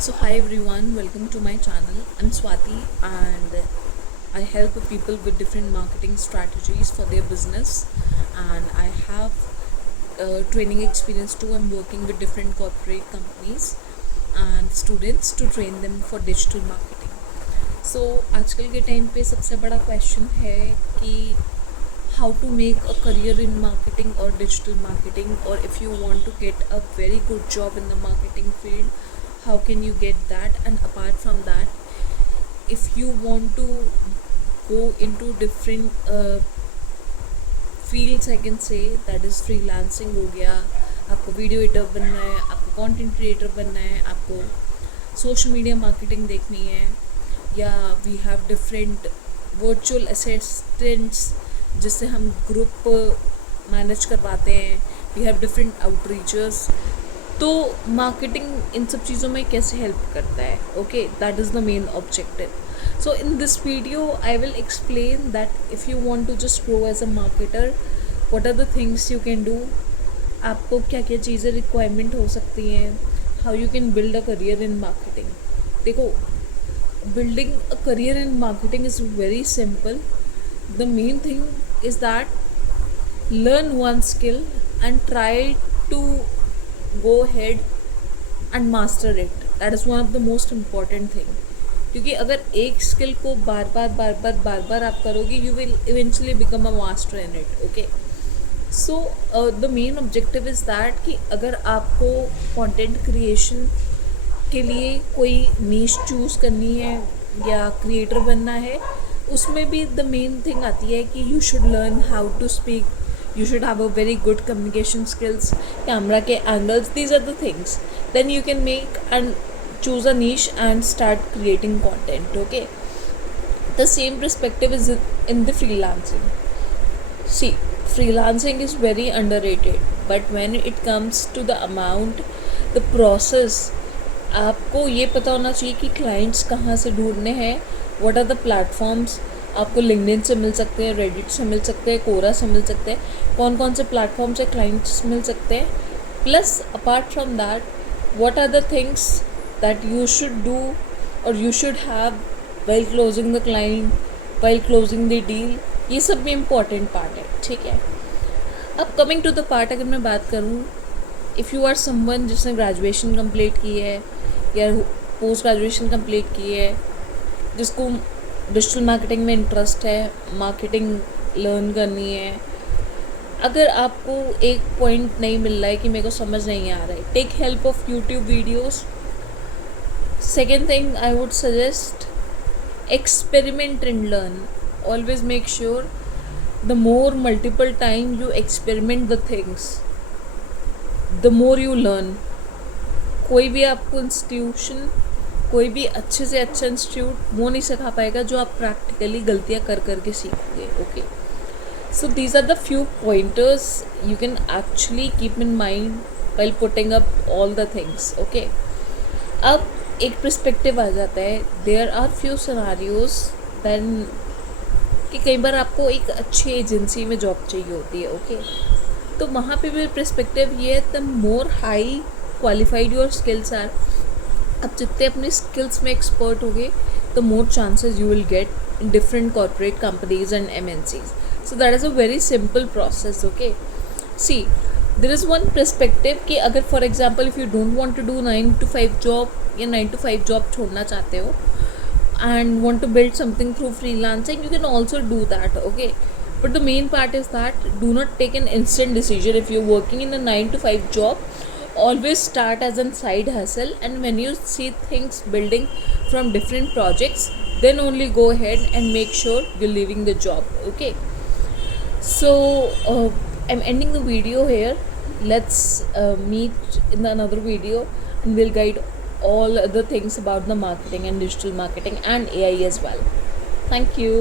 So hi everyone, welcome to my channel. I'm Swati and I help people with different marketing strategies for their business, and I have training experience too. I'm working with different corporate companies and students to train them for digital marketing. So आजकल के time पे सबसे बड़ा question है कि how to make a career in marketing or digital marketing, or if you want to get a very good job in the marketing field, how can you get that? And apart from that, if you want to go into different fields, I can say, that is freelancing हो गया, आपको video editor बनना है, आपको content creator बनना है, आपको social media marketing देखनी है, या we have different virtual assistants जिससे हम ग्रुप मैनेज करवाते हैं, वी हैव डिफरेंट आउटरीचर्स. तो मार्केटिंग इन सब चीज़ों में कैसे हेल्प करता है? Okay, that is the main objective. So in this video I will explain that if you want to just grow as a marketer, what are the things you can do, आपको क्या क्या चीज़ें requirement हो सकती हैं, how you can build a career in marketing. देखो, building a career in marketing is very simple. The main thing is that learn one skill and try to go ahead and master it. That is one of the most important thing. क्योंकि अगर एक skill को बार बार आप करोगे, you will eventually become a master in it. Okay, so the main objective is that कि अगर आपको content creation के लिए कोई नीश चूज़ करनी है या क्रिएटर बनना है, उसमें भी द मेन थिंग आती है कि you should learn how to speak, you should have a very good communication skills, camera के angles, these are the things. Then you can make and choose a niche and start creating content. Okay, the same perspective is in the freelancing. See, freelancing is very underrated, but when it comes to the amount, the process, आपको ये पता होना चाहिए कि clients कहाँ से ढूंढने हैं, व्हाट आर द प्लेटफॉर्म्स. आपको लिंक्डइन से मिल सकते हैं, रेडिट से मिल सकते हैं, कोरा से मिल सकते हैं, कौन कौन से प्लेटफॉर्म से क्लाइंट्स मिल सकते हैं. Plus apart from that, what are the things that you should do और you should have while closing the client, while closing the deal. ये सब भी इम्पॉर्टेंट पार्ट है. ठीक है, अब कमिंग टू द पार्ट, अगर मैं बात करूँ, इफ़ यू आर समवन जिसने ग्रेजुएशन कंप्लीट की है या पोस्ट ग्रेजुएशन कंप्लीट की है, जिसको डिजिटल मार्केटिंग में इंटरेस्ट है, मार्केटिंग लर्न करनी है, अगर आपको एक पॉइंट नहीं मिल रहा है कि मेरे को समझ नहीं आ रहा है, take help of YouTube videos. Second thing I would suggest, experiment and learn. Always make sure the more multiple time you experiment the things, the more you learn. कोई भी आपको इंस्टीट्यूशन, कोई भी अच्छे से अच्छा इंस्टीट्यूट वो नहीं सिखा पाएगा जो आप प्रैक्टिकली गलतियाँ कर करके सीखोगे. Okay, so these are the few pointers you can actually keep in mind while putting up all the things. Okay, अब एक पर्सपेक्टिव आ जाता है. There are few scenarios than कि कई बार आपको एक अच्छी एजेंसी में जॉब चाहिए होती है. ओके, तो वहाँ पे भी पर्सपेक्टिव ये है, the more high qualified your skills are, अब जितने अपने स्किल्स में एक्सपर्ट होगे, the more chances you will get in different corporate companies and MNCs. So that is a very simple process. Okay, see, there is one perspective कि अगर for example if you don't want to do 9 to 5 job या 9 to 5 job छोड़ना चाहते हो and want to build something through freelancing, you can also do that. Okay, but the main part is that do not take an instant decision. If you're working in a 9 to 5 job, always start as a side hustle, and when you see things building from different projects, then only go ahead and make sure you're leaving the job. Okay, so I'm ending the video here. Let's meet in another video and we'll guide all other things about the marketing and digital marketing and AI as well. Thank you.